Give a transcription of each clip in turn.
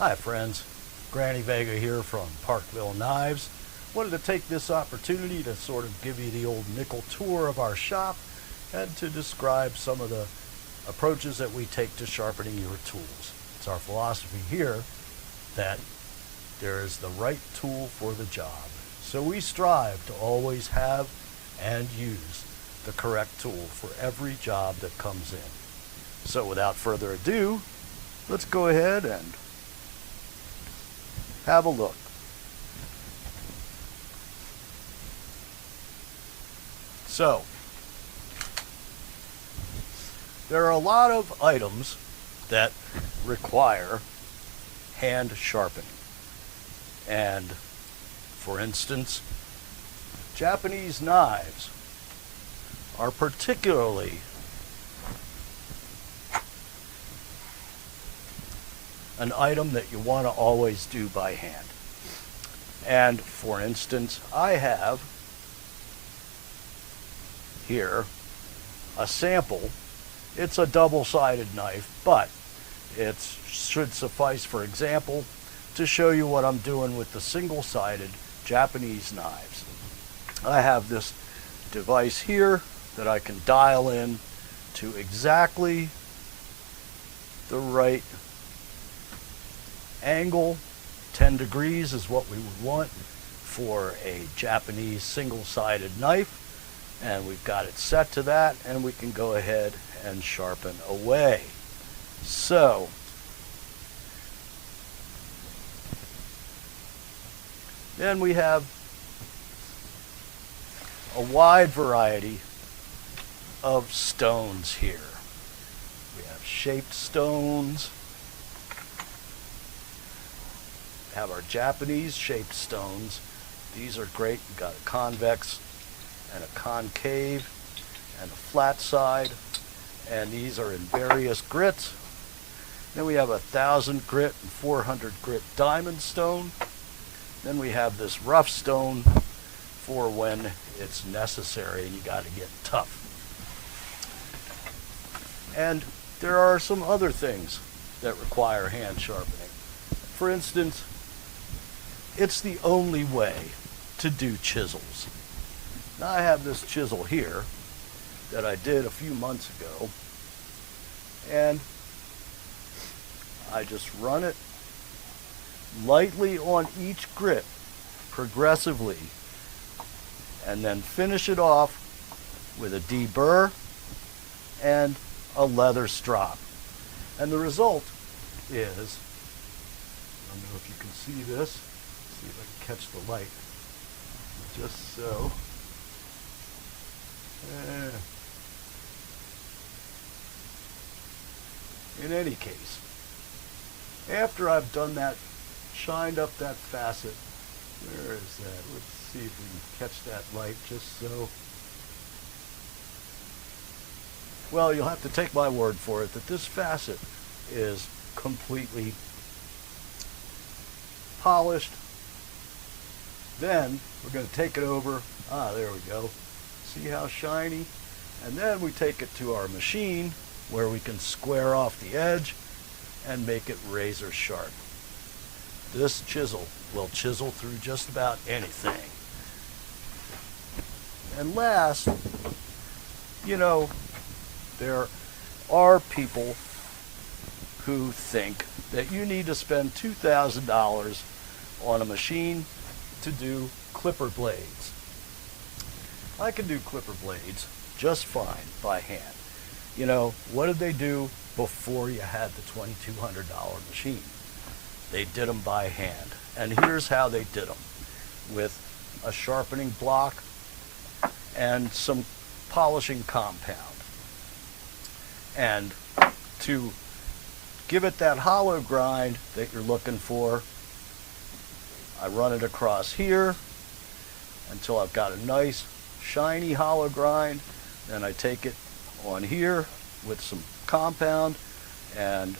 Hi friends, Granny Vega here from Parkville Knives. Wanted to take this opportunity to sort of give you the old nickel tour of our shop and to describe some of the approaches that we take to sharpening your tools. It's our philosophy here that there is the right tool for the job. So we strive to always have and use the correct tool for every job that comes in. So without further ado, let's go ahead and have a look. So, there are a lot of items that require hand sharpening. And, for instance, Japanese knives are particularly an item that you want to always do by hand. And for instance, I have here a sample. It's a double-sided knife, but it should suffice, for example, to show you what I'm doing with the single-sided Japanese knives. I have this device here that I can dial in to exactly the right angle. 10 degrees is what we would want for a Japanese single-sided knife, and we've got it set to that, and we can go ahead and sharpen away. So then we have a wide variety of stones here. We have shaped stones. Have our Japanese shaped stones. These are great. We've got a convex and a concave and a flat side, and these are in various grits. Then we have 1,000 grit and 400 grit diamond stone. Then we have this rough stone for when it's necessary and you got to get tough. And there are some other things that require hand sharpening. For instance, it's the only way to do chisels. Now I have this chisel here that I did a few months ago, and I just run it lightly on each grit progressively and then finish it off with a deburr and a leather strop. And the result is, I don't know if you can see this. See if I can catch the light. Just so. In any case, after I've done that, shined up that facet, where is that? Let's see if we can catch that light just so. Well, you'll have to take my word for it that this facet is completely polished. Then we're going to take it over. There we go. See how shiny? And then we take it to our machine where we can square off the edge and make it razor sharp. This chisel will chisel through just about anything. And last, you know, there are people who think that you need to spend $2,000 on a machine to do clipper blades. I can do clipper blades just fine by hand. You know, what did they do before you had the $2,200 machine? They did them by hand. And here's how they did them. With a sharpening block and some polishing compound. And to give it that hollow grind that you're looking for, I run it across here until I've got a nice shiny hollow grind. Then I take it on here with some compound and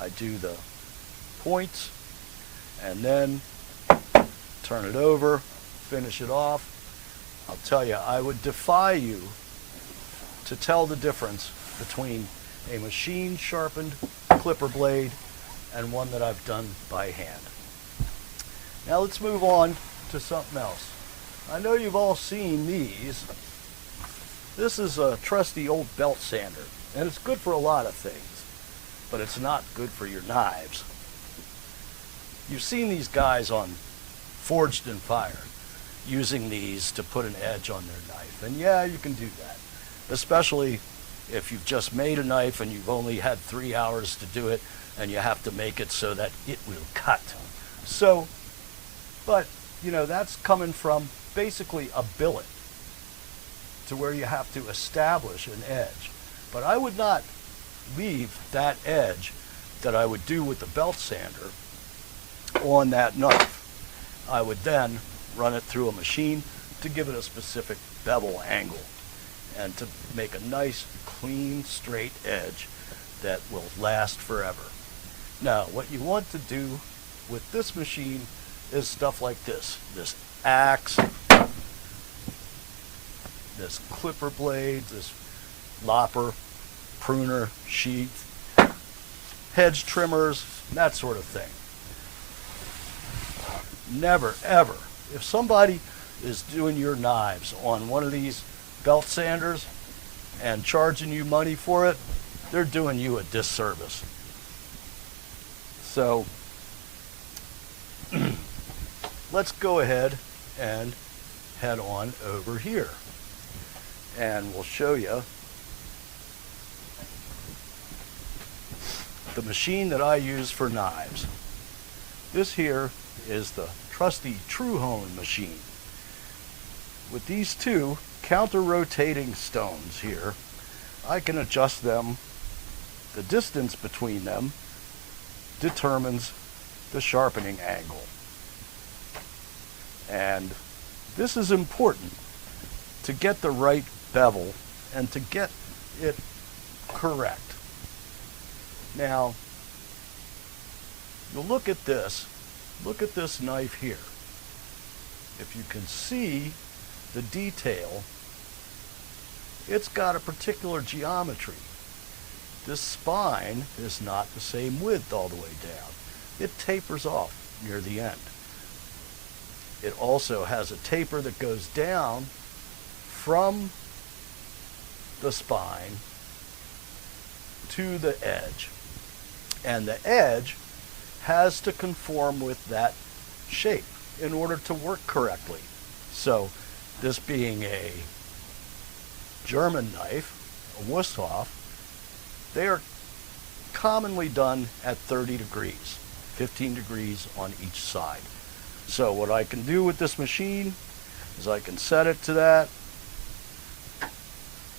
I do the points and then turn it over, finish it off. I'll tell you, I would defy you to tell the difference between a machine sharpened clipper blade and one that I've done by hand. Now let's move on to something else. I know you've all seen these. This is a trusty old belt sander, and it's good for a lot of things, but it's not good for your knives. You've seen these guys on Forged in Fire using these to put an edge on their knife, and yeah, you can do that, especially if you've just made a knife and you've only had 3 hours to do it, and you have to make it so that it will cut. So, but, you know, that's coming from basically a billet to where you have to establish an edge. But I would not leave that edge that I would do with the belt sander on that knife. I would then run it through a machine to give it a specific bevel angle and to make a nice, clean, straight edge that will last forever. Now, what you want to do with this machine is stuff like this. This axe, this clipper blade, this lopper, pruner, sheath, hedge trimmers, that sort of thing. Never, ever, if somebody is doing your knives on one of these belt sanders and charging you money for it, they're doing you a disservice. So let's go ahead and head on over here, and we'll show you the machine that I use for knives. This here is the trusty Tru-Hone machine. With these two counter-rotating stones here, I can adjust them. The distance between them determines the sharpening angle. And this is important to get the right bevel and to get it correct. Now, you'll look at this knife here. If you can see the detail, it's got a particular geometry. This spine is not the same width all the way down. It tapers off near the end. It also has a taper that goes down from the spine to the edge. And the edge has to conform with that shape in order to work correctly. So this being a German knife, a Wusthof, they are commonly done at 30 degrees, 15 degrees on each side. So what I can do with this machine is I can set it to that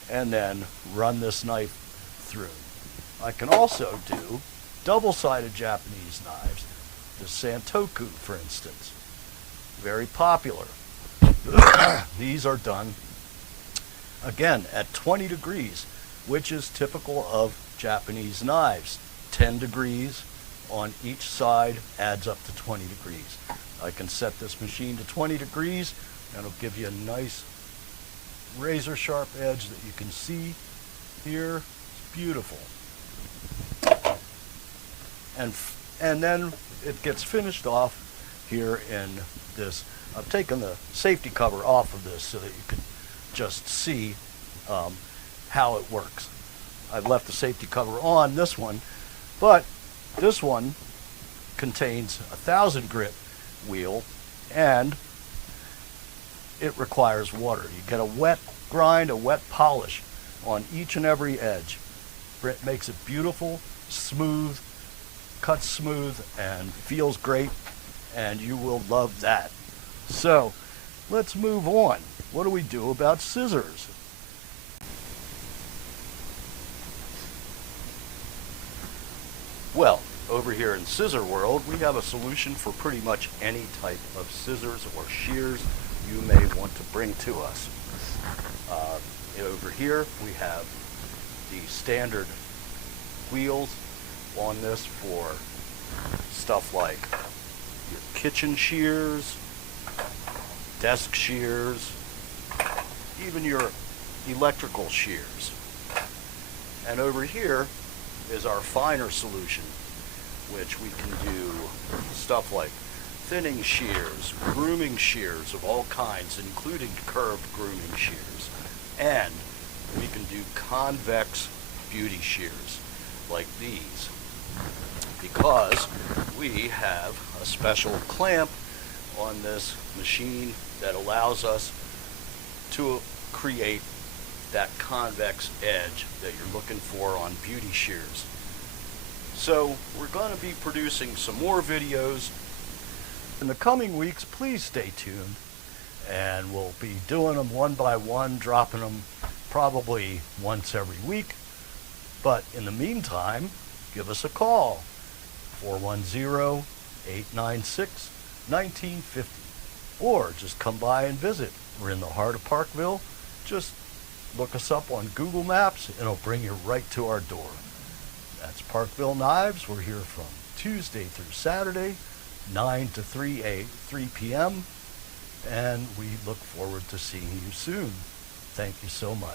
and then run this knife through. I can also do double-sided Japanese knives, the Santoku, for instance. Very popular. These are done, again, at 20 degrees, which is typical of Japanese knives. 10 degrees on each side adds up to 20 degrees. I can set this machine to 20 degrees, and it'll give you a nice razor sharp edge that you can see here. It's beautiful. And then it gets finished off here in this. I've taken the safety cover off of this so that you can just see how it works. I've left the safety cover on this one, but this one contains a 1000 grit wheel, and it requires water. You get a wet grind, a wet polish on each and every edge. It makes it beautiful, smooth, cuts smooth, and feels great, and you will love that. So let's move on. What do we do about scissors? Well, over here in Scissor World, we have a solution for pretty much any type of scissors or shears you may want to bring to us. Over here, we have the standard wheels on this for stuff like your kitchen shears, desk shears, even your electrical shears. And over here is our finer solution which we can do stuff like thinning shears, grooming shears of all kinds, including curved grooming shears. And we can do convex beauty shears like these, because we have a special clamp on this machine that allows us to create that convex edge that you're looking for on beauty shears. So we're going to be producing some more videos in the coming weeks. Please stay tuned, and we'll be doing them one by one, dropping them probably once every week. But in the meantime, give us a call, 410-896-1950, or just come by and visit. We're in the heart of Parkville. Just look us up on Google Maps and it'll bring you right to our door. That's Parkville Knives. We're here from Tuesday through Saturday, 9 to 3 p.m. And we look forward to seeing you soon. Thank you so much.